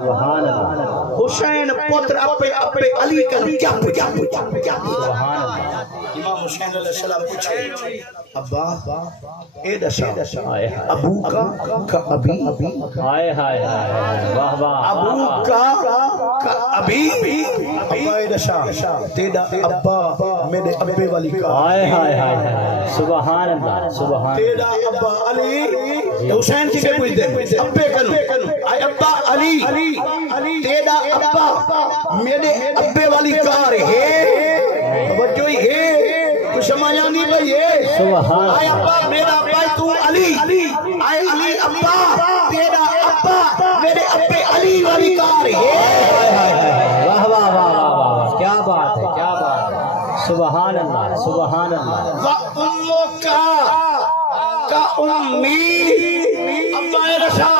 سبحان اللہ حسین پتر اپے علی کا کیا سبحان اللہ امام حسین علیہ السلام پوچھے ابا اے دسا ہائے ہائے ابو کا ابی ہائے ہائے ہائے واہ واہ ابو کا ابی ابا اے دسا تیرا ابا میرے ابے والی کا ہائے ہائے ہائے سبحان اللہ سبحان تیرا ابا علی حسین کی کے پوچھ دے ابے کنو اے ابا علی تیرا ابا میرے ابے والی کار ہے توجہ ہے تو سمجھا نہیں بھئی ہے سبحان اے ابا میرا ابا تو علی اے علی ابا تیرا ابا میرے ابے علی والی کار ہے واہ واہ واہ واہ کیا بات ہے کیا بات ہے سبحان اللہ سبحان اللہ و امک کا امی ابا رشا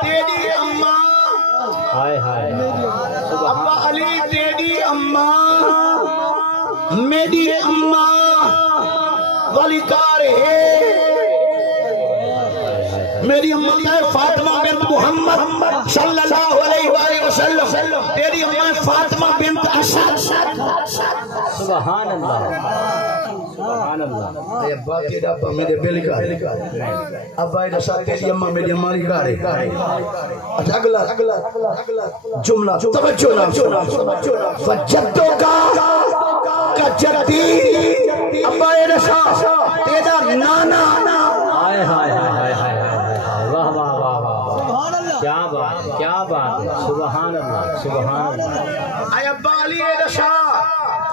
تیری اماں ہائے ہائے ابا علی تیری اماں میری اماں والی کار ہے میری اماں ہے فاطمہ بنت محمد صلی اللہ علیہ وآلہ وسلم تیری اماں فاطمہ بنت اسد سبحان اللہ سبحان اللہ اے ابا تیرا ابا میرے بیلی کار ہے ابا اے رسا تیری اماں میری اماں کی کار ہے اچھا اگلا جملہ توجہ نام فجدوں کا جدی ابا اے رسا تیرا نانا ہائے ہائے ہائے ہائے واہ واہ واہ واہ کیا بات ہے کیا بات ہے سبحان اللہ سبحان اللہ اے ابا علی اے رسا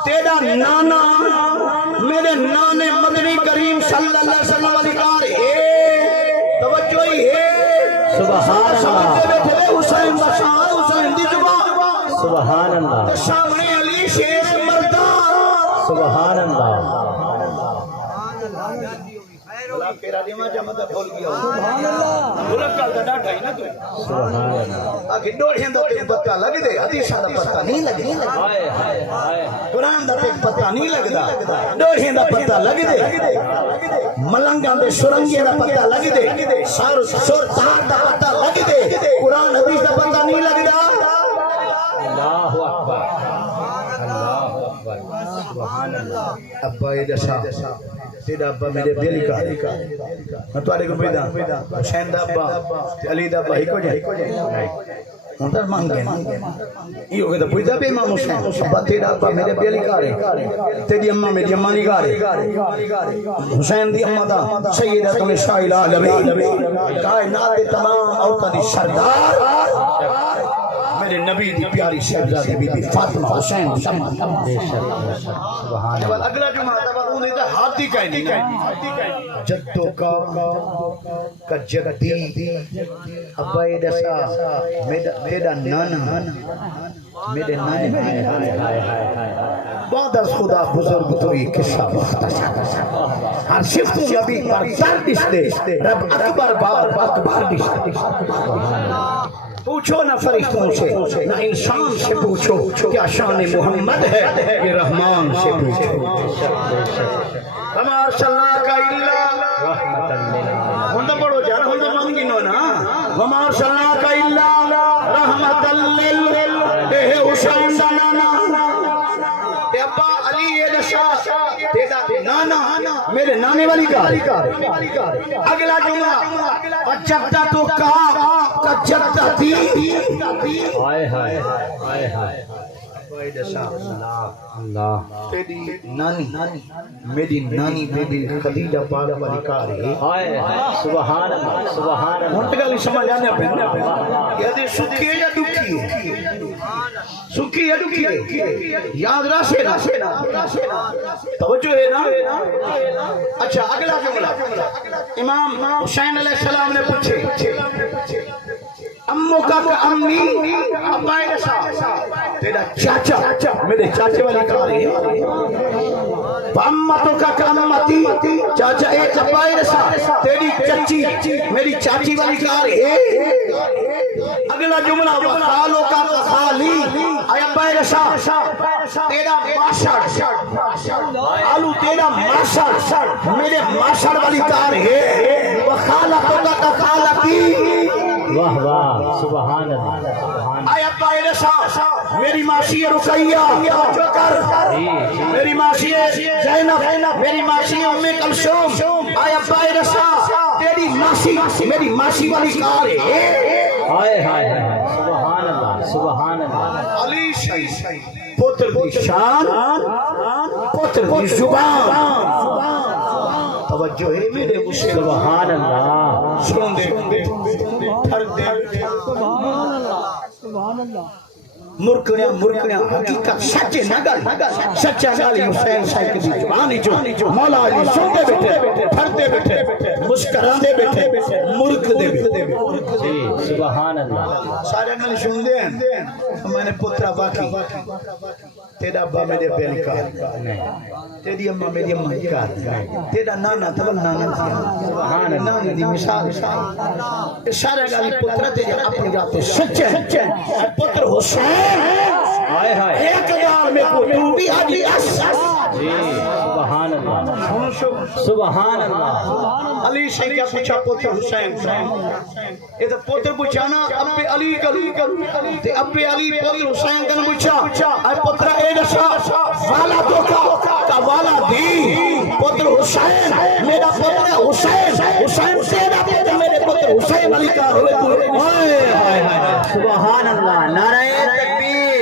تیرا نانا میرے نانے مدنی کریم صلی اللہ علیہ وسلم علی کار ہے توجہ ہی ہے سبحان اللہ بیٹھے حسین بشار حسین دی جبا سبحان اللہ سامنے علی شیر مردان سبحان اللہ پیرا دیما جمدہ بھول گیا سبحان اللہ بھولک کال دا ڈاٹا ہی نا تو سبحان اللہ آگے ڈوڑھیں دو ایک پتہ لگ دے حدیثہ دا پتہ نہیں لگ دے ہائے ہائے ہائے قرآن دا ایک پتہ نہیں لگ دا ڈوڑھیں دا پتہ لگ دے ملنگاں دے سرنگے دا پتہ لگ دے سار تار دا پتہ لگ دے قرآن حدیث دا پتہ نہیں لگ دا اللہ اکبر اللہ اکبر سبحان اللہ ابا یہ دسا تیرا ابا میرے بیلی کا میں تو آرے کو پیدا حسین دا ابا علی دا ابا ہی کو جائے ہونتر مانگ گئے یہ ہوگا دا پیدا بھی امام حسین ابا تیرا ابا میرے بیلی کا رہے تیری اممہ میری اممہ نہیں کا رہے حسین دی اممہ دا سیدہ نساء العالمین کائنات تمام عورتوں دی سردار میرے نبی دی پیاری شہزادی بی بی فاطمہ حسین سبحان اللہ اگلا جمعہ تھا انہیں تو ہاتھی کا ہی نہیں جدوں کا جدی ابا اے دسا میرا نانا میرے نانے بعد از خدا بزرگ تو یہ قصہ مختصر ہر شفتوں نبی پر زردش دے رب اکبر بار اکبر دے پوچھو نہ فرشتوں سے نہ انسان سے پوچھو کیا شان محمد ہے یہ رحمان سے پوچھو وما ارسلناک الا رحمت للعالمین ہوندا پڑھو یار ہوندا مانگی نو نا وما ارسلناک الا رحمت للعالمین اے حسین دا نانا اے ابا علی اے دشا تیرا نانا میرے نانے والی کا اگلا جملہ اجدہ تو کا جدہ تھی ہائے ہائے ہائے ہائے اللہ تیری نانی میری نانی میری خدیجہ پاک والی کار ہے ہائے ہائے سبحان اللہ سبحان اللہ منتقل سمجھ آنے پہ یہ سکھی ہے یا دکھی ہے سکھی ہے دکھی ہے یاد راسے نا توجہ ہے نا اچھا اگلا جملہ امام حسین علیہ السلام نے پوچھے امو کا امی ابا رسا تیرا چاچا میرے چاچے والی کار ہے امتوں کا امتی چاچا ایک ابا رسا تیری چچی میری چاچی والی کار ہے اگلا جملہ خالوں کا خالی اے ابا رسا تیرا ماشر آلو تیرا ماشر میرے ماشر والی کار ہے وخالتوں کا خالتی واہ واہ سبحان اللہ سبحان آئے ابا ایرسا میری ماسی رقیہ جو کر میری ماسی زینب میری ماسی ام کلثوم آئے ابا ایرسا تیری ماسی میری ماسی والی کار ہے ہائے ہائے ہائے سبحان اللہ سبحان اللہ علی شاہی پتر دی شان پتر دی زبان توجہ ہے میرے مسلم سبحان اللہ سن دے ہر دے مرکڑیاں حقیقت سچے نگل سچا گالی حسین صاحب کی زبانی جو مولا علی سن دے بیٹھے پھرتے بیٹھے مسکران دے بیٹھے مرک دے بیٹھے جی سبحان اللہ سارے گل سن دے میں نے پترا باقی تیرا ابا میرے بیل کا تیری اماں میری اماں کا تیرا نانا تبل نانا تھیا نانا دی مثال سارے گل پترا تیرے اپنی جاتے سچے پتر حسین ہائے ہائے ایک دار میں کو تو بھی حاجی اس جی سبحان اللہ سبحان اللہ علی سے کیا پوچھا پتر حسین یہ تو پتر پوچھانا ابے علی کرو تے ابے علی پتر حسین کن پوچھا اے پتر اے نشا والا کا والا دی پتر حسین میرا پتر حسین حسین تیرا پتر میرے پتر حسین علی کا ہوئے تو ہائے ہائے سبحان اللہ نعرہ تکبیر